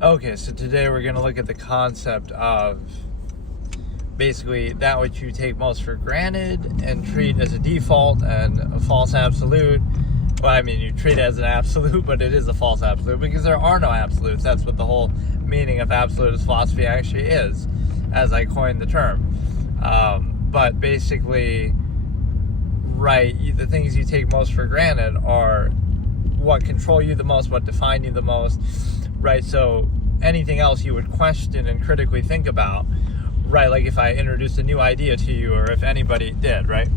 Okay, so today we're going to look at the concept of basically that which you take most for granted and treat as a default and a false absolute. Well, I mean, you treat it as an absolute, but it is a false absolute because there are no absolutes. That's what the whole meaning of absolutist philosophy actually is, as I coined the term. But basically, right, the things you take most for granted are what control you the most, what define you the most, right? So anything else you would question and critically think about, right? Like if I introduced a new idea to you, or if anybody did, right?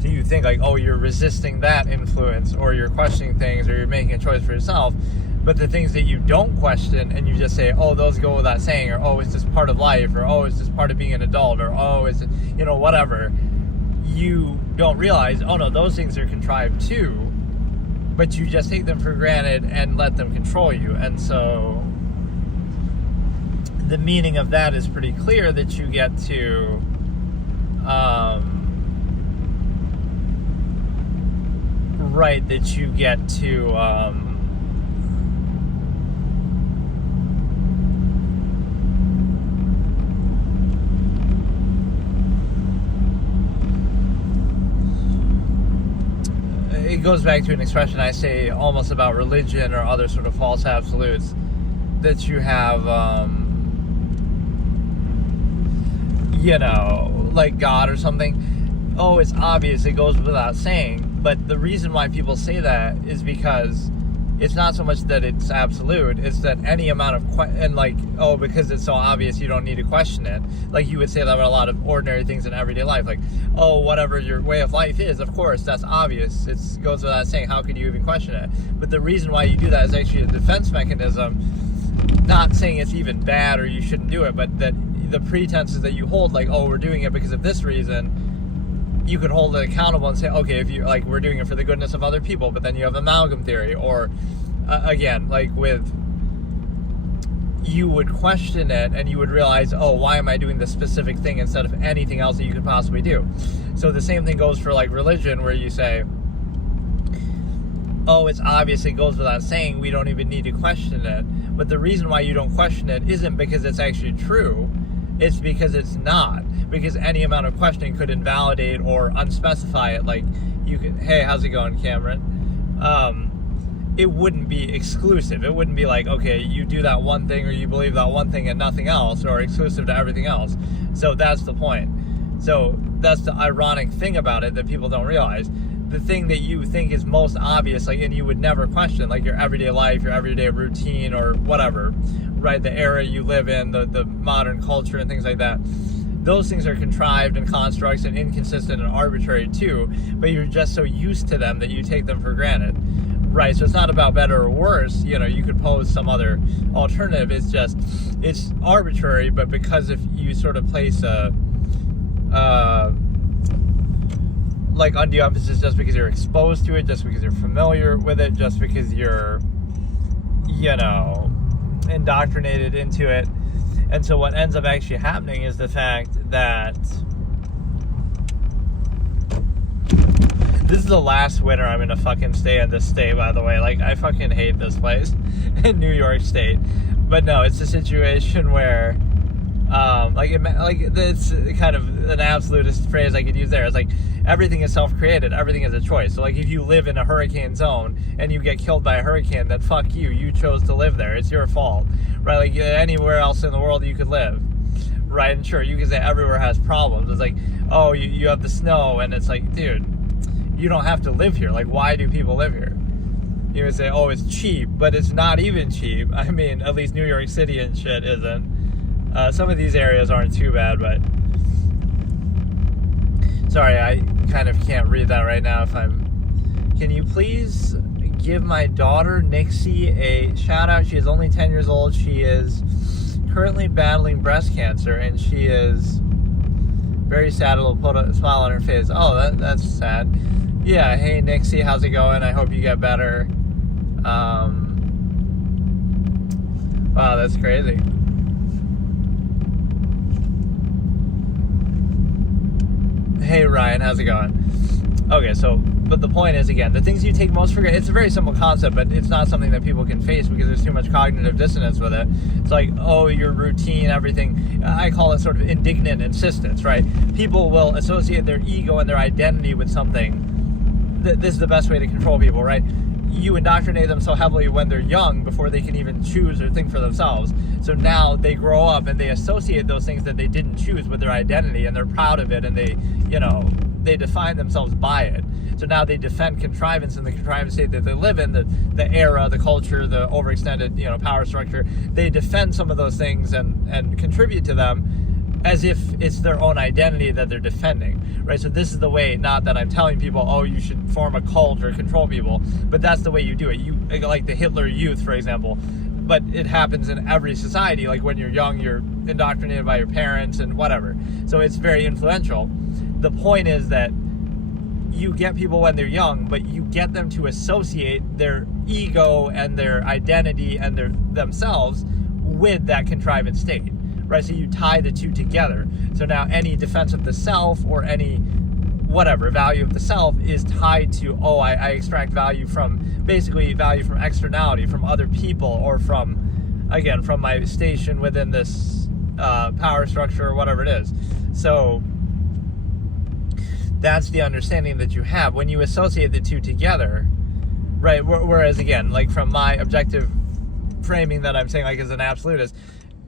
So you think like, oh, you're resisting that influence, or you're questioning things, or you're making a choice for yourself. But the things that you don't question and you just say, oh, those go without saying, or oh, it's just part of life, or oh, it's just part of being an adult, or oh, it's, whatever, you don't realize, oh no, those things are contrived too, but you just take them for granted and let them control you. And so the meaning of that is pretty clear, that you get to it goes back to an expression I say almost about religion or other sort of false absolutes, that you have like God or something. Oh, it's obvious, it goes without saying. But the reason why people say that is because it's not so much that it's absolute, it's that any amount of because it's so obvious you don't need to question it. Like you would say that about a lot of ordinary things in everyday life, like, oh, whatever your way of life is, of course, that's obvious, it goes without saying, how could you even question it? But the reason why you do that is actually a defense mechanism, not saying it's even bad or you shouldn't do it, but that the pretenses that you hold, like, oh, we're doing it because of this reason, you could hold it accountable and say, okay, if you like, we're doing it for the goodness of other people. But then you have amalgam theory, or again, like you would question it and you would realize, oh, why am I doing this specific thing instead of anything else that you could possibly do? So the same thing goes for like religion, where you say, oh, it's obvious, it goes without saying, we don't even need to question it. But the reason why you don't question it isn't because it's actually true, it's because it's not. Because any amount of questioning could invalidate or unspecify it. Like, you could, hey, how's it going, Cameron? It wouldn't be exclusive. It wouldn't be like, okay, you do that one thing or you believe that one thing and nothing else, or exclusive to everything else. So that's the point. So that's the ironic thing about it that people don't realize. The thing that you think is most obvious, like, and you would never question, like your everyday life, your everyday routine, or whatever, right? The era you live in, the modern culture and things like that. Those things are contrived and constructs and inconsistent and arbitrary too, but you're just so used to them that you take them for granted, right? So it's not about better or worse. You could pose some other alternative. It's arbitrary, but because if you sort of place undue emphasis just because you're exposed to it, just because you're familiar with it, just because you're, indoctrinated into it. And so what ends up actually happening is the fact that this is the last winter I'm gonna fucking stay in this state, by the way. Like, I fucking hate this place in New York State. But no, it's a situation where it's kind of an absolutist phrase I could use there. It's like, everything is self-created, everything is a choice. So like, if you live in a hurricane zone and you get killed by a hurricane, then fuck you chose to live there, it's your fault, right? Like, anywhere else in the world you could live, right? And sure, you can say everywhere has problems. It's like, oh, you have the snow, and it's like, dude, you don't have to live here. Like, why do people live here? You would say, oh, it's cheap, but it's not even cheap. I mean, at least New York City and shit isn't. Some of these areas aren't too bad, but sorry, I kind of can't read that right now. Can you please give my daughter Nixie a shout out? She is only 10 years old. She is currently battling breast cancer, and she is very sad. It'll put a smile on her face. Oh, that's sad. Yeah, hey Nixie, how's it going? I hope you get better. Wow, that's crazy. Hey Ryan, how's it going? Okay, so But the point is, again, the things you take most for granted, it's a very simple concept, but it's not something that people can face because there's too much cognitive dissonance with it. It's like, oh, your routine, everything. I call it sort of indignant insistence, right? People will associate their ego and their identity with something. This is the best way to control people, right? You indoctrinate them so heavily when they're young before they can even choose or think for themselves. So now they grow up and they associate those things that they didn't choose with their identity, and they're proud of it, and they define themselves by it. So now they defend contrivance in the contrivance state that they live in, the era, the culture, the overextended, power structure. They defend some of those things and contribute to them as if it's their own identity that they're defending, right? So this is the way, not that I'm telling people, oh, you should form a cult or control people, but that's the way you do it. You, like the Hitler Youth, for example, but it happens in every society. Like when you're young, you're indoctrinated by your parents and whatever. So it's very influential. The point is that you get people when they're young, but you get them to associate their ego and their identity and themselves with that contrivance state, right? So you tie the two together. So now any defense of the self or any whatever value of the self is tied to, oh, I extract value from externality, from other people, or from my station within this power structure or whatever it is. So that's the understanding that you have when you associate the two together, right? Whereas, again, like from my objective framing that I'm saying, like as an absolutist,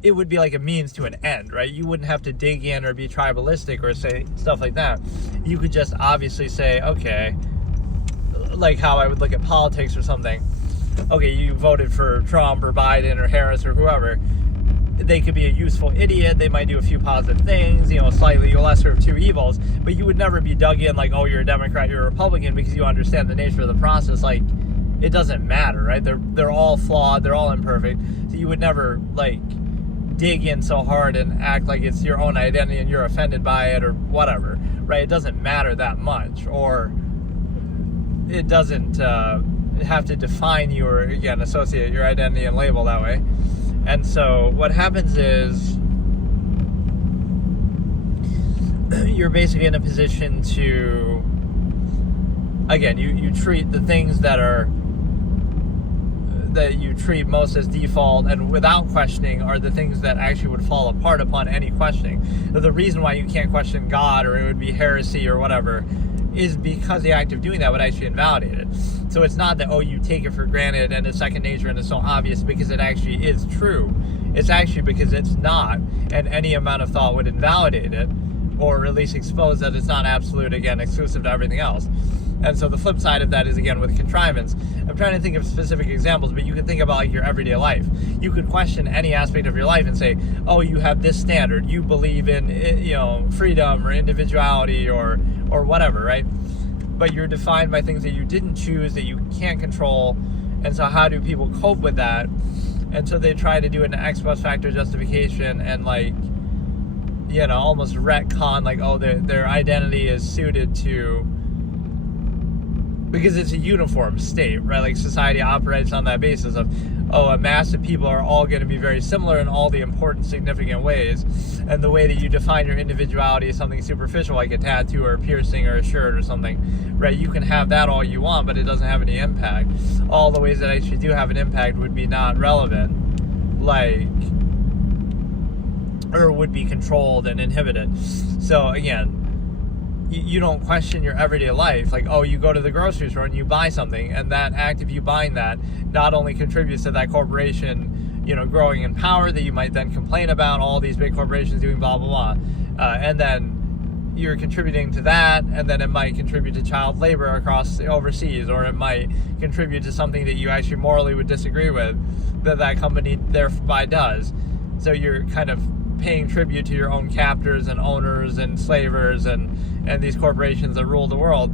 it would be like a means to an end, right? You wouldn't have to dig in or be tribalistic or say stuff like that. You could just obviously say, okay, like how I would look at politics or something. Okay, you voted for Trump or Biden or Harris or whoever. They could be a useful idiot. They might do a few positive things, slightly lesser of two evils. But you would never be dug in like, oh, you're a Democrat, you're a Republican, because you understand the nature of the process. Like, it doesn't matter, right? They're all flawed. They're all imperfect. So you would never dig in so hard and act like it's your own identity and you're offended by it or whatever, right? It doesn't matter that much, or it doesn't have to define you or, again, associate your identity and label that way. And so what happens is you're basically in a position to, again, you treat the things that you treat most as default and without questioning are the things that actually would fall apart upon any questioning. The reason why you can't question God, or it would be heresy or whatever, is because the act of doing that would actually invalidate it. So it's not that, oh, you take it for granted and it's second nature and it's so obvious because it actually is true. It's actually because it's not, and any amount of thought would invalidate it, or at least expose that it's not absolute, again, exclusive to everything else. And so the flip side of that is, again, with contrivance. I'm trying to think of specific examples, but you can think about your everyday life. You could question any aspect of your life and say, oh, you have this standard. You believe in, freedom or individuality or whatever, right? But you're defined by things that you didn't choose, that you can't control. And so how do people cope with that? And so they try to do an ex post facto justification and almost retcon, oh, their identity is suited to, because it's a uniform state, right? Like society operates on that basis of, oh, a mass of people are all going to be very similar in all the important, significant ways. And the way that you define your individuality is something superficial, like a tattoo or a piercing or a shirt or something, right? You can have that all you want, but it doesn't have any impact. All the ways that actually do have an impact would be not relevant, or would be controlled and inhibited. So again, you don't question your everyday life. Like, oh, you go to the grocery store and you buy something, and that act of you buying that not only contributes to that corporation, growing in power that you might then complain about, all these big corporations doing blah, blah, blah. And then you're contributing to that, and then it might contribute to child labor across overseas, or it might contribute to something that you actually morally would disagree with that company thereby does. So you're kind of paying tribute to your own captors and owners and slavers and these corporations that rule the world.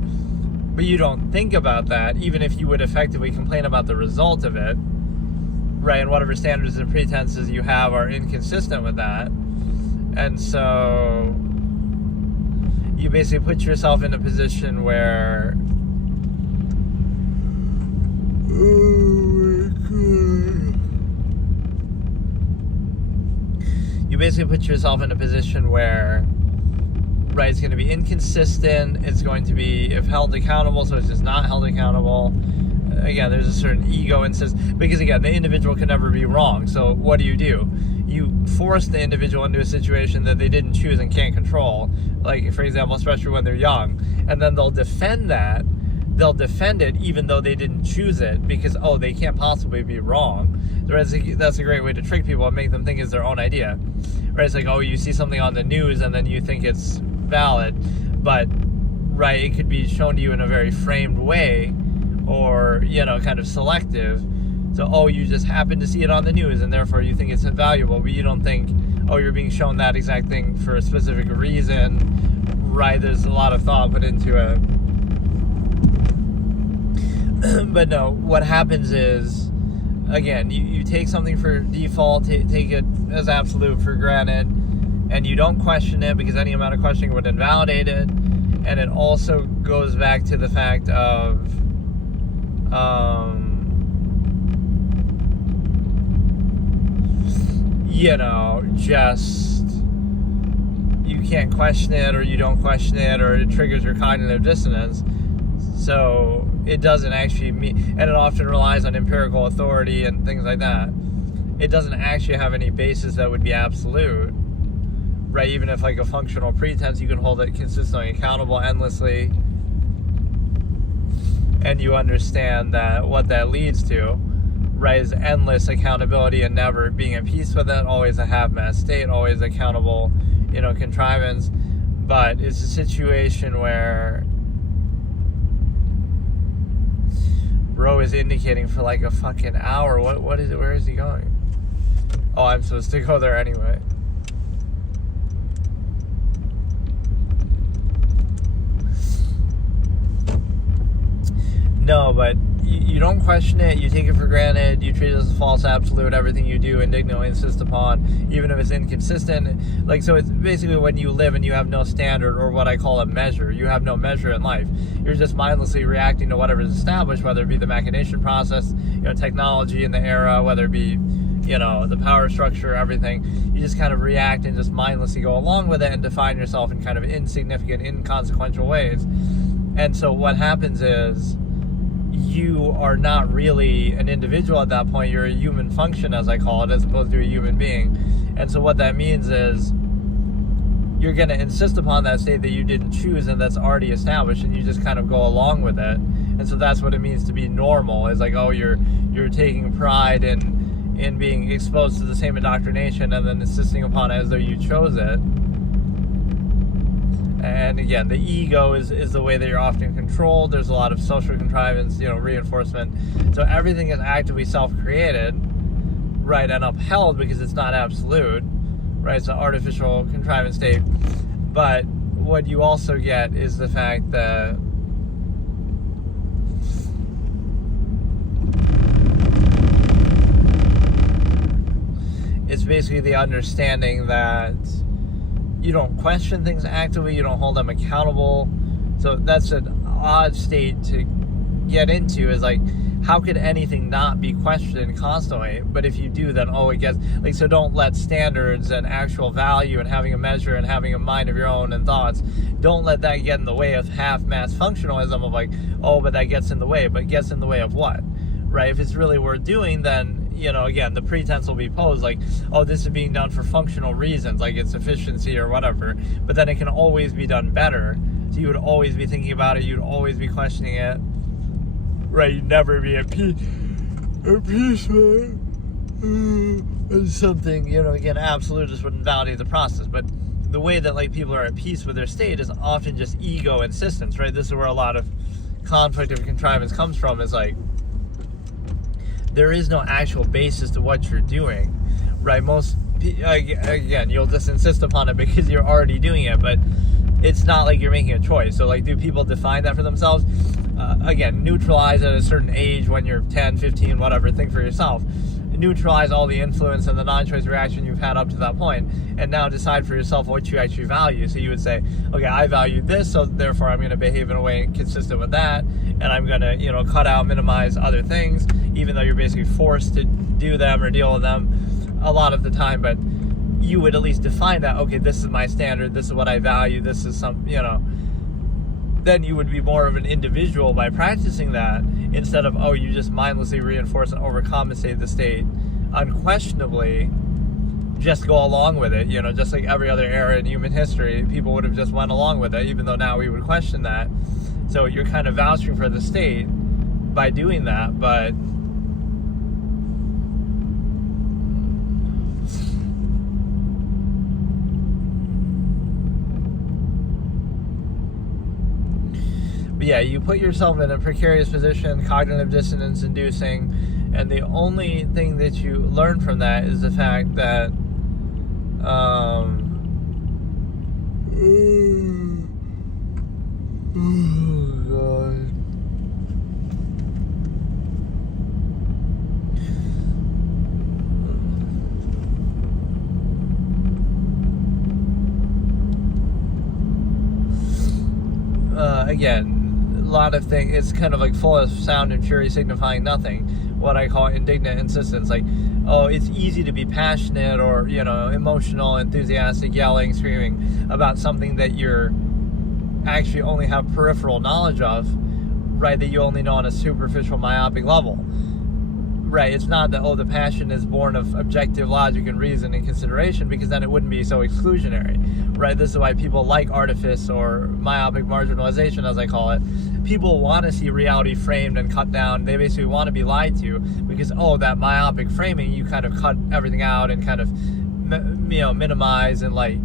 But you don't think about that, even if you would effectively complain about the result of it, right? And whatever standards and pretenses you have are inconsistent with that. And so you basically put yourself in a position where, you basically put yourself in a position where right? It's going to be inconsistent. It's going to be, if held accountable, so it's just not held accountable. Again, there's a certain ego insist, because again, the individual can never be wrong. So what do? You force the individual into a situation that they didn't choose and can't control. Like, for example, especially when they're young, and then they'll defend that. They'll defend it even though they didn't choose it, because, oh, they can't possibly be wrong. That's a great way to trick people and make them think it's their own idea. Right? It's like, oh, you see something on the news and then you think it's valid, but, right, it could be shown to you in a very framed way, or, kind of selective. So, oh, you just happen to see it on the news and therefore you think it's invaluable, but you don't think, oh, you're being shown that exact thing for a specific reason. Right? There's a lot of thought put into it. But no, what happens is, again, you take something for default, take it as absolute for granted, and you don't question it, because any amount of questioning would invalidate it. And it also goes back to the fact of, just, you can't question it, or you don't question it, or it triggers your cognitive dissonance. So it doesn't actually mean, and it often relies on empirical authority and things like that. It doesn't actually have any basis that would be absolute, right? Even if, like, a functional pretense, you can hold it consistently accountable endlessly, and you understand that what that leads to, right, is endless accountability and never being at peace with it, always a half-mast state, always accountable, contrivance. But it's a situation where Bro is indicating for like a fucking hour. What is it? Where is he going? Oh, I'm supposed to go there anyway. No, but you don't question it. You take it for granted. You treat it as a false absolute. Everything you do indignantly insist upon, even if it's inconsistent. Like, so it's basically when you live and you have no standard, or what I call a measure. You have no measure in life. You're just mindlessly reacting to whatever is established, whether it be the machination process, technology in the era, whether it be, the power structure, everything. You just kind of react and just mindlessly go along with it and define yourself in kind of insignificant, inconsequential ways. And so what happens is, you are not really an individual at that point. You're a human function, as I call it, as opposed to a human being. And so what that means is, you're going to insist upon that state that you didn't choose and that's already established, and you just kind of go along with it. And so that's what it means to be normal. It's like, oh, you're taking pride in being exposed to the same indoctrination and then insisting upon it as though you chose it. And again, the ego is the way that you're often controlled. There's a lot of social contrivance, reinforcement. So everything is actively self-created, right, and upheld because it's not absolute, right? It's an artificial contrivance state. But what you also get is the fact that it's basically the understanding that you don't question things actively, you don't hold them accountable. So that's an odd state to get into, is like, how could anything not be questioned constantly? But if you do, then, it gets, like, so don't let standards and actual value and having a measure and having a mind of your own and thoughts, don't let that get in the way of half-mass functionalism of like, but that gets in the way. But gets in the way of what, right? If it's really worth doing, then, again, the pretense will be posed like, this is being done for functional reasons, like it's efficiency or whatever, but then it can always be done better. So you would always be thinking about it, you'd always be questioning it, right? You'd never be at peace with it. And something, again, absolutists would invalidate the process, but the way that, like, people are at peace with their state is often just ego insistence, right? This is where a lot of conflict of contrivance comes from, is like, there is no actual basis to what you're doing, right? Again, you'll just insist upon it because you're already doing it, but it's not like you're making a choice. So, like, do people define that for themselves? Again, neutralize at a certain age, when you're 10, 15, whatever, think for yourself. Neutralize all the influence and the non-choice reaction you've had up to that point, and now decide for yourself what you actually value. So you would say, okay, I value this, so therefore I'm going to behave in a way consistent with that, and I'm going to, cut out, minimize other things, even though you're basically forced to do them or deal with them a lot of the time. But, you would at least define that, okay, this is my standard, this is what I value, this is some, then you would be more of an individual by practicing that, instead of, you just mindlessly reinforce and overcompensate the state unquestionably, just go along with it, just like every other era in human history, people would have just went along with it, even though now we would question that. So you're kind of vouching for the state by doing that, but yeah, you put yourself in a precarious position, cognitive dissonance inducing, and the only thing that you learn from that is the fact that again, a lot of things, it's kind of like full of sound and fury signifying nothing. What I call indignant insistence, like, it's easy to be passionate or, emotional, enthusiastic, yelling, screaming about something that you're actually only have peripheral knowledge of, right, that you only know on a superficial myopic level. Right, it's not that, the passion is born of objective logic and reason and consideration, because then it wouldn't be so exclusionary, right? This is why people like artifice or myopic marginalization, as I call it. People want to see reality framed and cut down. They basically want to be lied to, because, that myopic framing, you kind of cut everything out and kind of, minimize and, like,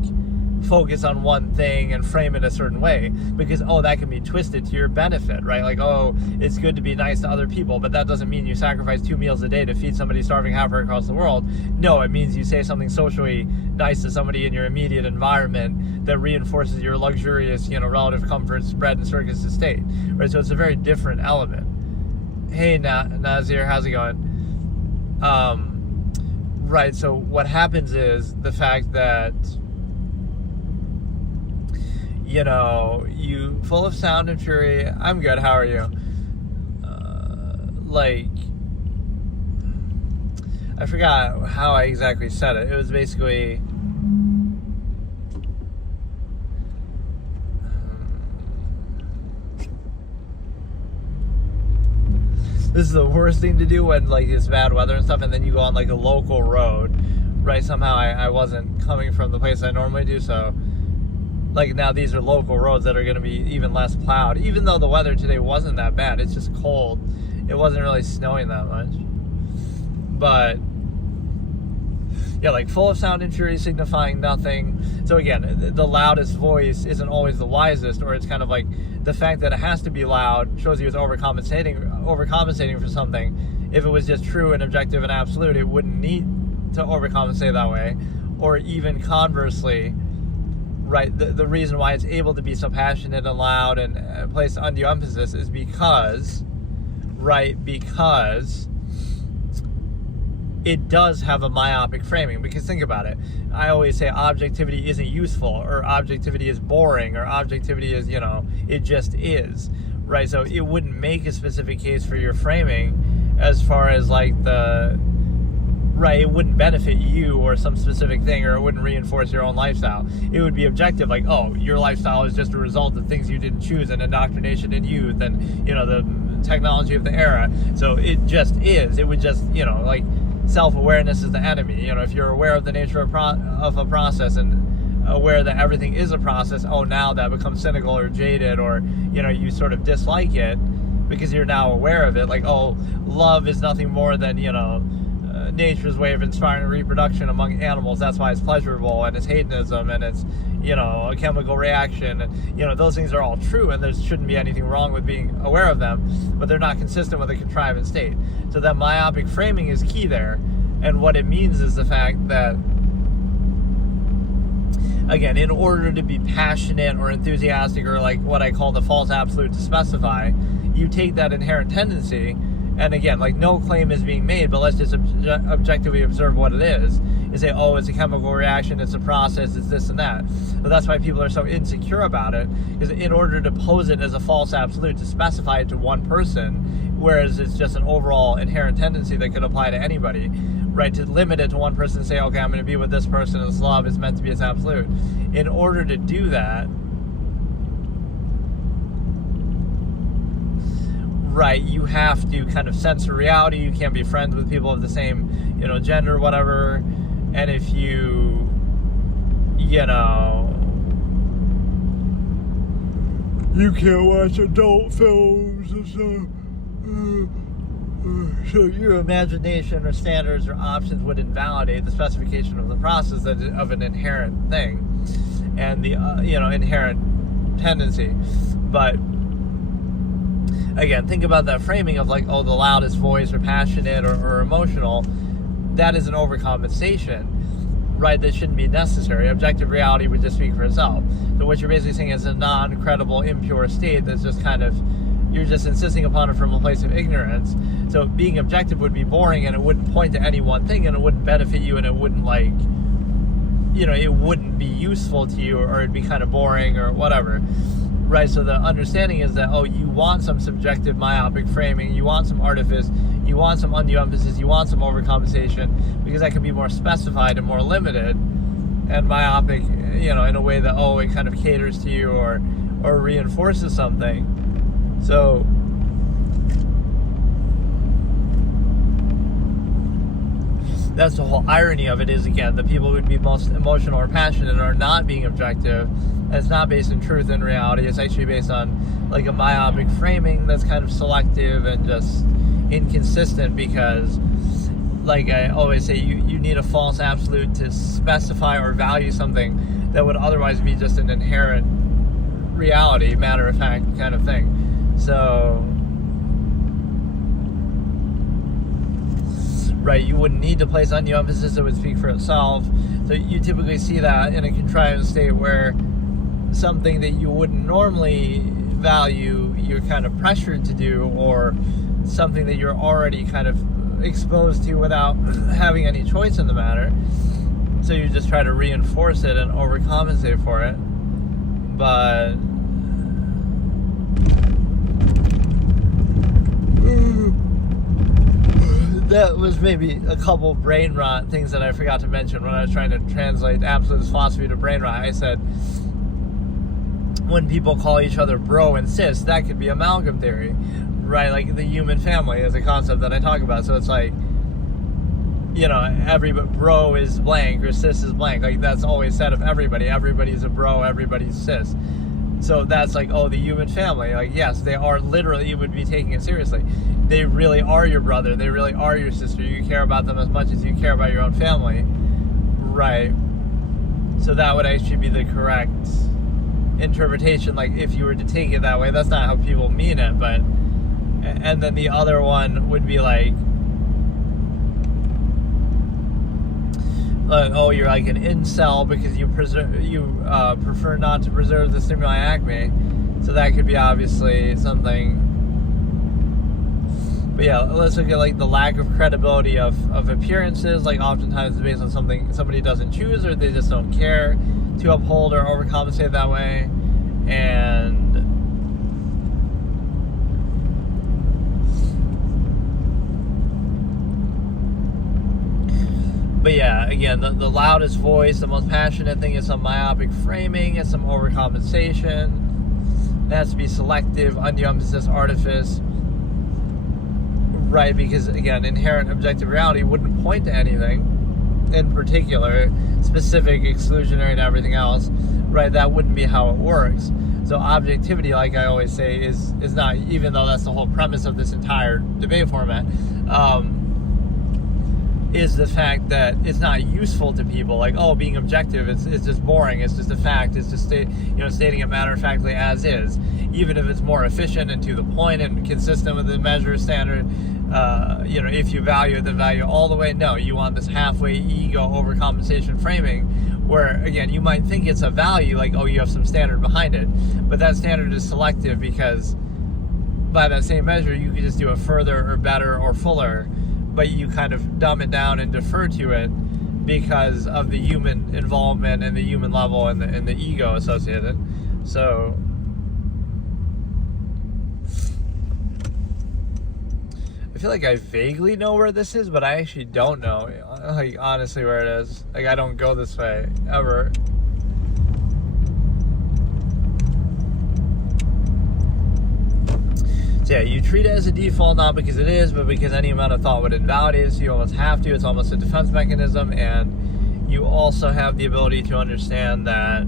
focus on one thing and frame it a certain way, because that can be twisted to your benefit, right? Like, it's good to be nice to other people, but that doesn't mean you sacrifice 2 meals a day to feed somebody starving halfway across the world. No, it means you say something socially nice to somebody in your immediate environment that reinforces your luxurious, relative comforts, bread and circus estate, right? So it's a very different element. Hey, Nazir, how's it going? Right, so what happens is the fact that you full of sound and fury. I'm good. How are you? I forgot how I exactly said it. It was basically, this is the worst thing to do when, like, it's bad weather and stuff, and then you go on, like, a local road, right? Somehow I wasn't coming from the place I normally do, so, like, now these are local roads that are going to be even less plowed, even though the weather today wasn't that bad. It's just cold. It wasn't really snowing that much. But yeah, like, full of sound and fury signifying nothing. So again, the loudest voice isn't always the wisest, or it's kind of like the fact that it has to be loud shows you it's overcompensating for something. If it was just true and objective and absolute, it wouldn't need to overcompensate that way. Or even conversely, right, the reason why it's able to be so passionate and loud and place undue emphasis is because it does have a myopic framing. Because think about it, I always say objectivity isn't useful, or objectivity is boring, or objectivity is, it just is, right? So it wouldn't make a specific case for your framing as far as, like, right, it wouldn't benefit you or some specific thing, or it wouldn't reinforce your own lifestyle. It would be objective, like, your lifestyle is just a result of things you didn't choose, and indoctrination in youth, and, the technology of the era. So it just is. It would just, like, self-awareness is the enemy. If you're aware of the nature of a process and aware that everything is a process, now that becomes cynical or jaded, or, you sort of dislike it because you're now aware of it. Like, love is nothing more than, nature's way of inspiring reproduction among animals. That's why it's pleasurable, and it's hedonism, and it's, a chemical reaction, and, those things are all true, and there shouldn't be anything wrong with being aware of them, but they're not consistent with a contrived state. So that myopic framing is key there, and what it means is the fact that, again, in order to be passionate or enthusiastic, or like what I call the false absolute to specify, you take that inherent tendency. And again, like, no claim is being made, but let's just objectively observe what it is. You say, it's a chemical reaction, it's a process, it's this and that. But that's why people are so insecure about it, because in order to pose it as a false absolute, to specify it to one person, whereas it's just an overall inherent tendency that could apply to anybody, right? To limit it to one person and say, okay, I'm going to be with this person, and this love is meant to be as absolute. In order to do that, right, you have to kind of censor reality. You can't be friends with people of the same, gender, whatever. And if you can't watch adult films and stuff. So your imagination or standards or options would invalidate the specification of the process of an inherent thing and the inherent tendency. But again, think about that framing of like, the loudest voice or passionate or emotional. That is an overcompensation, right? That shouldn't be necessary. Objective reality would just speak for itself. So what you're basically saying is a non-credible, impure state that's just kind of, you're just insisting upon it from a place of ignorance. So being objective would be boring, and it wouldn't point to any one thing, and it wouldn't benefit you, and it wouldn't it wouldn't be useful to you, or it'd be kind of boring or whatever. Right, so the understanding is that, you want some subjective myopic framing, you want some artifice, you want some undue emphasis, you want some overcompensation, because that can be more specified and more limited, and myopic, in a way that, it kind of caters to you or reinforces something. So, that's the whole irony of it, is, again, the people who would be most emotional or passionate are not being objective. It's not based in truth and reality. It's actually based on like a myopic framing that's kind of selective and just inconsistent, because like I always say, you need a false absolute to specify or value something that would otherwise be just an inherent reality, matter of fact kind of thing. So, right, you wouldn't need to place undue emphasis, it would speak for itself. So you typically see that in a contrived state where something that you wouldn't normally value, you're kind of pressured to do, or something that you're already kind of exposed to without having any choice in the matter. So you just try to reinforce it and overcompensate for it. But that was maybe a couple brain rot things that I forgot to mention when I was trying to translate Absolutist philosophy to brain rot. I said, when people call each other bro and sis, that could be amalgam theory, right? Like the human family is a concept that I talk about. So it's like, bro is blank or sis is blank. Like that's always said of everybody. Everybody's a bro, everybody's sis. So that's like, the human family. Like, yes, they are literally, you would be taking it seriously. They really are your brother. They really are your sister. You care about them as much as you care about your own family. Right. So that would actually be the correct interpretation, like if you were to take it that way. That's not how people mean it, but and then the other one would be like, you're like an incel because you prefer not to preserve the stimuli acme. So that could be obviously something. But yeah, let's look at like the lack of credibility of appearances. Like oftentimes it's based on something somebody doesn't choose, or they just don't care to uphold or overcompensate that way. But yeah, again, the loudest voice, the most passionate thing is some myopic framing, it's some overcompensation. It has to be selective, undue emphasis, artifice. Right, because again, inherent objective reality wouldn't point to anything in particular, specific, exclusionary, and everything else. Right, that wouldn't be how it works. So objectivity, like I always say, is not, even though that's the whole premise of this entire debate format, is the fact that it's not useful to people. Like, being objective, it's just boring. It's just a fact. It's just stating it matter-of-factly as is, even if it's more efficient and to the point and consistent with the measure standard. If you value it, then value all the way. No, you want this halfway ego overcompensation framing, where again you might think it's a value, like you have some standard behind it, but that standard is selective, because by that same measure you could just do it further or better or fuller, but you kind of dumb it down and defer to it because of the human involvement and the human level and the ego associated. So I feel like I vaguely know where this is, but I actually don't know, like, honestly, where it is. Like, I don't go this way, ever. So yeah, you treat it as a default, not because it is, but because any amount of thought would invalidate it, so you almost have to. It's almost a defense mechanism, and you also have the ability to understand that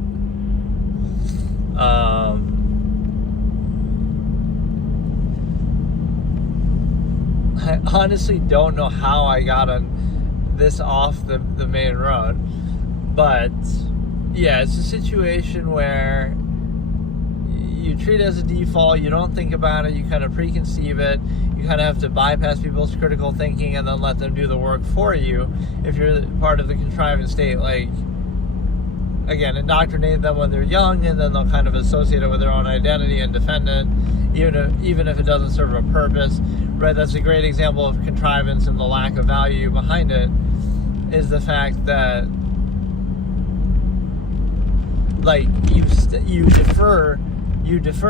I honestly don't know how I got on this off the main road, but yeah, it's a situation where you treat it as a default, you don't think about it, you kind of preconceive it, you kind of have to bypass people's critical thinking and then let them do the work for you if you're part of the contriving state. Like, again, indoctrinate them when they're young, and then they'll kind of associate it with their own identity and defend it, even if it doesn't serve a purpose, right? That's a great example of contrivance and the lack of value behind it, is the fact that, like, you defer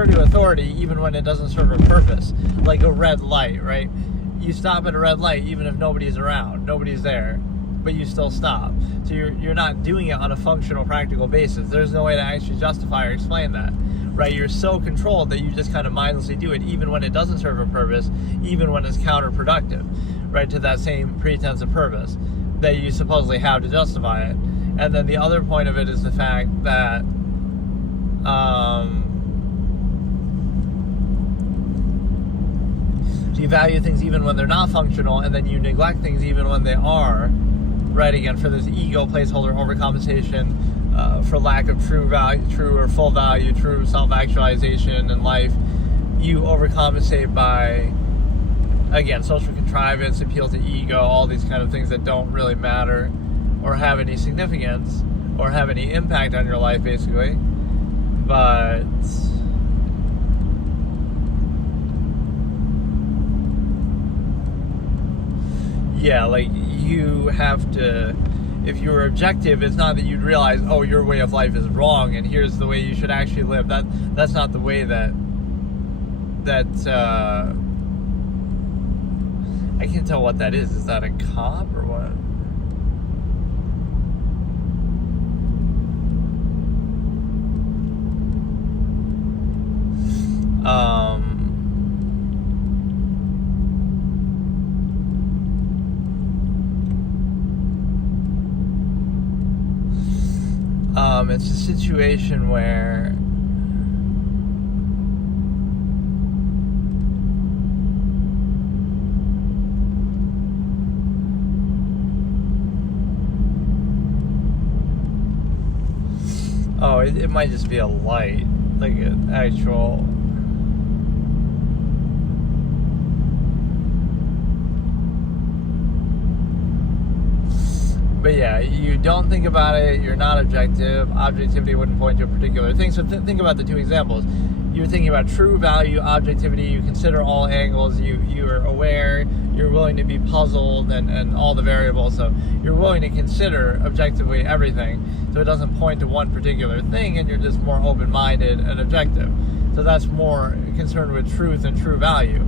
to authority even when it doesn't serve a purpose. Like a red light, right? You stop at a red light even if nobody's around, nobody's there, but you still stop. So you're not doing it on a functional, practical basis. There's no way to actually justify or explain that, right? You're so controlled that you just kind of mindlessly do it even when it doesn't serve a purpose, even when it's counterproductive, right, to that same pretense of purpose that you supposedly have to justify it. And then the other point of it is the fact that you value things even when they're not functional, and then you neglect things even when they are, right? Again, for this ego placeholder overcompensation, for lack of true value, true or full value, true self-actualization in life, you overcompensate by, again, social contrivance, appeal to ego, all these kind of things that don't really matter or have any significance or have any impact on your life, basically. But yeah, like, you have to, if you were objective, it's not that you'd realize, oh, your way of life is wrong and here's the way you should actually live. That's not the way that I can't tell what that is. Is that a cop or what? It's a situation where it might just be a light, like an actual. But yeah, you don't think about it, you're not objective. Objectivity wouldn't point to a particular thing. So think about the two examples. You're thinking about true value, objectivity, you consider all angles, you are aware, you're willing to be puzzled and all the variables. So you're willing to consider objectively everything. So it doesn't point to one particular thing, and you're just more open-minded and objective. So that's more concerned with truth and true value.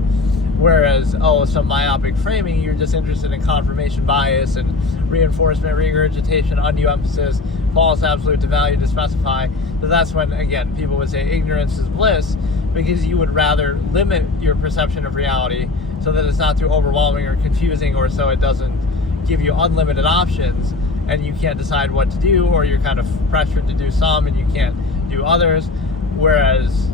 Whereas, some myopic framing, you're just interested in confirmation bias and reinforcement, regurgitation, undue emphasis, false absolute to value to specify. So that's when, again, people would say ignorance is bliss, because you would rather limit your perception of reality so that it's not too overwhelming or confusing, or so it doesn't give you unlimited options and you can't decide what to do, or you're kind of pressured to do some and you can't do others. Whereas,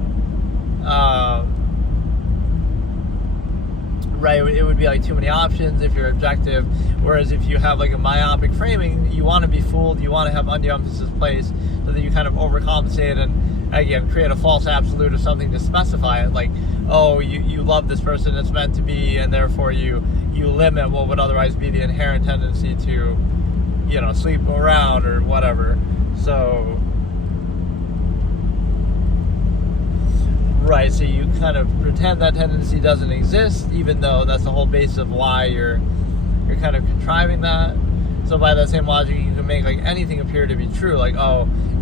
right, it would be like too many options if you're objective. Whereas if you have like a myopic framing, you want to be fooled, you want to have undue emphasis placed so that you kind of overcompensate and, again, create a false absolute of something to specify it. Like, you love this person, it's meant to be, and therefore you limit what would otherwise be the inherent tendency to, sleep around or whatever. So, right, so you kind of pretend that tendency doesn't exist, even though that's the whole basis of why you're kind of contriving that. So by that same logic, you can make like anything appear to be true. Like,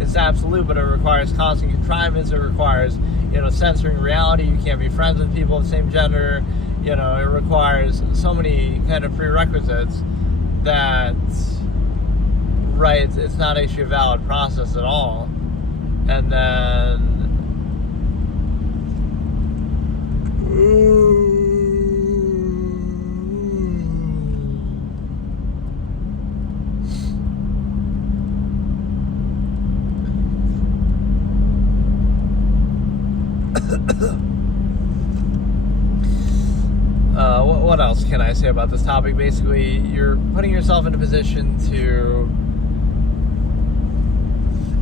it's absolute, but it requires constant contrivance. It requires, censoring reality. You can't be friends with people of the same gender. You know, it requires so many kind of prerequisites that, right, it's not actually a valid process at all. And then what else can I say about this topic? Basically, you're putting yourself in a position to,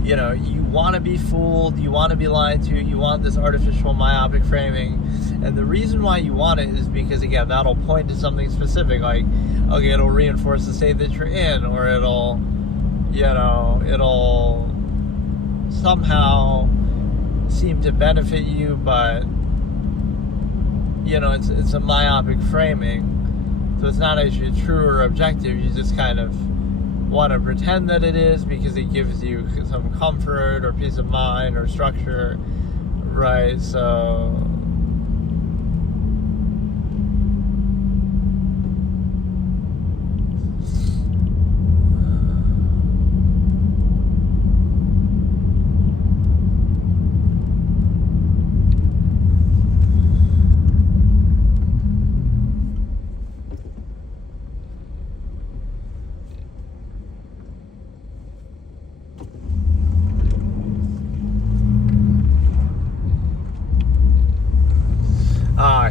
you know, you want to be fooled, you want to be lied to, you want this artificial myopic framing. And the reason why you want it is because, again, that'll point to something specific, like, okay, it'll reinforce the state that you're in, or it'll, you know, it'll somehow seem to benefit you, but, you know, it's a myopic framing, so it's not actually true or objective. You just kind of want to pretend that it is because it gives you some comfort or peace of mind or structure, right? So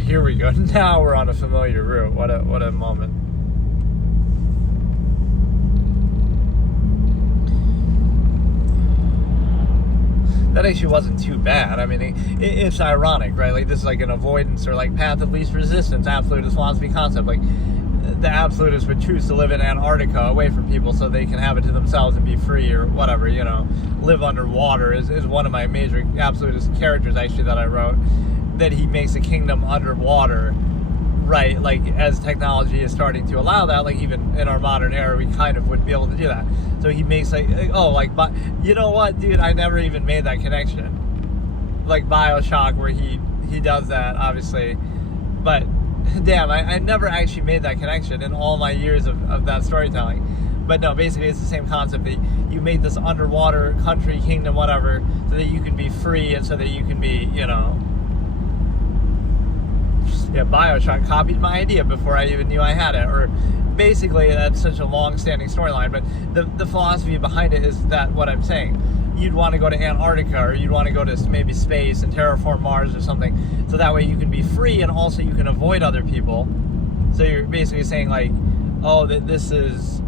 here we go. Now we're on a familiar route. What a moment. That actually wasn't too bad. I mean, it's ironic, right? Like, this is like an avoidance or like path of least resistance, absolutist philosophy concept. Like, the absolutists would choose to live in Antarctica away from people so they can have it to themselves and be free or whatever, you know. Live underwater is one of my major absolutist characters, actually, that I wrote. That he makes a kingdom underwater, right? Like, as technology is starting to allow that, like even in our modern era, we kind of would be able to do that. So he makes but you know what, dude? I never even made that connection. Like BioShock, where he does that, obviously, but damn, I never actually made that connection in all my years of that storytelling. But no, basically it's the same concept that you made this underwater country, kingdom, whatever, so that you can be free and so that you can be, you know. Yeah, BioShock copied my idea before I even knew I had it. Or basically, that's such a long-standing storyline. But the philosophy behind it is that what I'm saying. You'd want to go to Antarctica, or you'd want to go to maybe space and terraform Mars or something, so that way you can be free and also you can avoid other people. So you're basically saying, like, oh, that this is,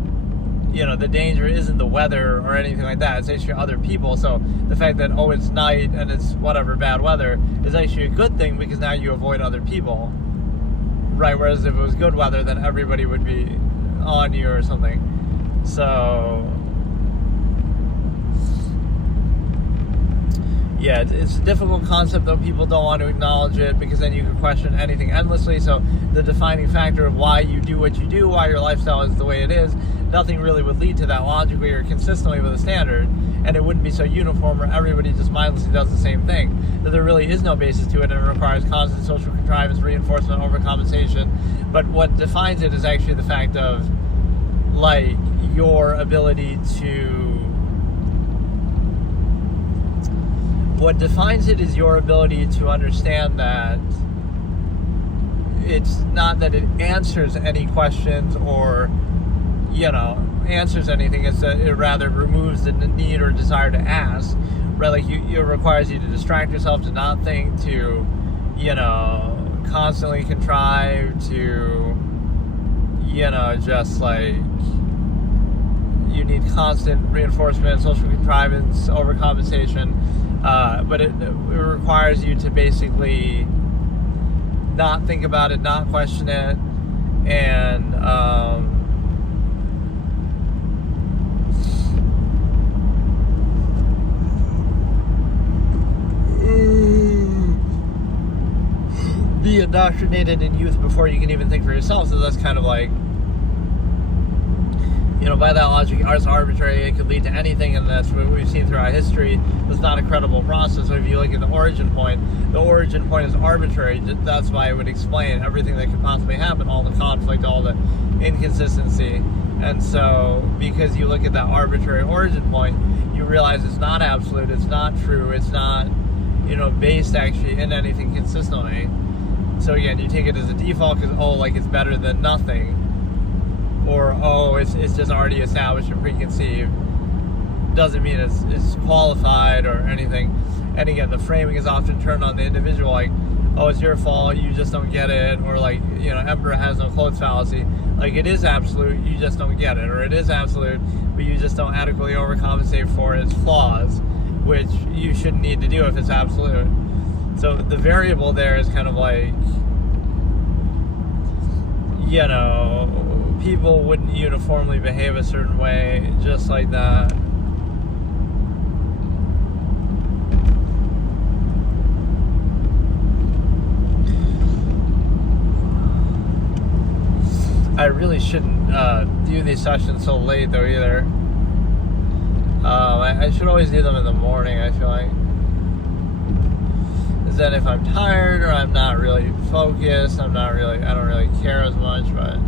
you know, the danger isn't the weather or anything like that. It's actually other people. So the fact that, oh, it's night and it's whatever, bad weather, is actually a good thing because now you avoid other people, right? Whereas if it was good weather, then everybody would be on you or something. So yeah, it's a difficult concept, though. People don't want to acknowledge it because then you can question anything endlessly. So the defining factor of why you do what you do, why your lifestyle is the way it is, nothing really would lead to that logically or consistently with a standard, and it wouldn't be so uniform where everybody just mindlessly does the same thing. That there really is no basis to it, and it requires constant social contrivance, reinforcement, overcompensation. But what defines it is actually the fact of, like, your ability to... What defines it is your ability to understand that it's not that it answers any questions or, you know, answers anything. It's that it rather removes the need or desire to ask, right? Like, it requires you to distract yourself, to not think, to, you know, constantly contrive, to, you know, just like, you need constant reinforcement, social contrivance, overcompensation. But it requires you to basically not think about it, not question it, and be indoctrinated in youth before you can even think for yourself. So that's kind of like by that logic, art's arbitrary. It could lead to anything, and that's what we've seen throughout history. It's not a credible process. So if you look at the origin point is arbitrary. That's why it would explain everything that could possibly happen, all the conflict, all the inconsistency. And so, because you look at that arbitrary origin point, you realize it's not absolute, it's not true, it's not, based actually in anything consistently. So again, you take it as a default because, it's better than nothing. Or, it's just already established and preconceived. Doesn't mean it's qualified or anything. And again, the framing is often turned on the individual, like, it's your fault, you just don't get it. Or emperor has no clothes fallacy. It is absolute, you just don't get it. Or it is absolute, but you just don't adequately overcompensate for its flaws, which you shouldn't need to do if it's absolute. So the variable there is kind of people wouldn't uniformly behave a certain way, just like that. I really shouldn't do these sessions so late, though, either. I should always do them in the morning, I feel like. Because then if I'm tired or I'm not really focused, I don't really care as much, but...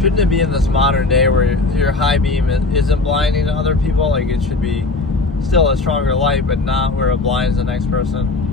Shouldn't it be in this modern day where your high beam isn't blinding to other people? It should be still a stronger light, but not where it blinds the next person.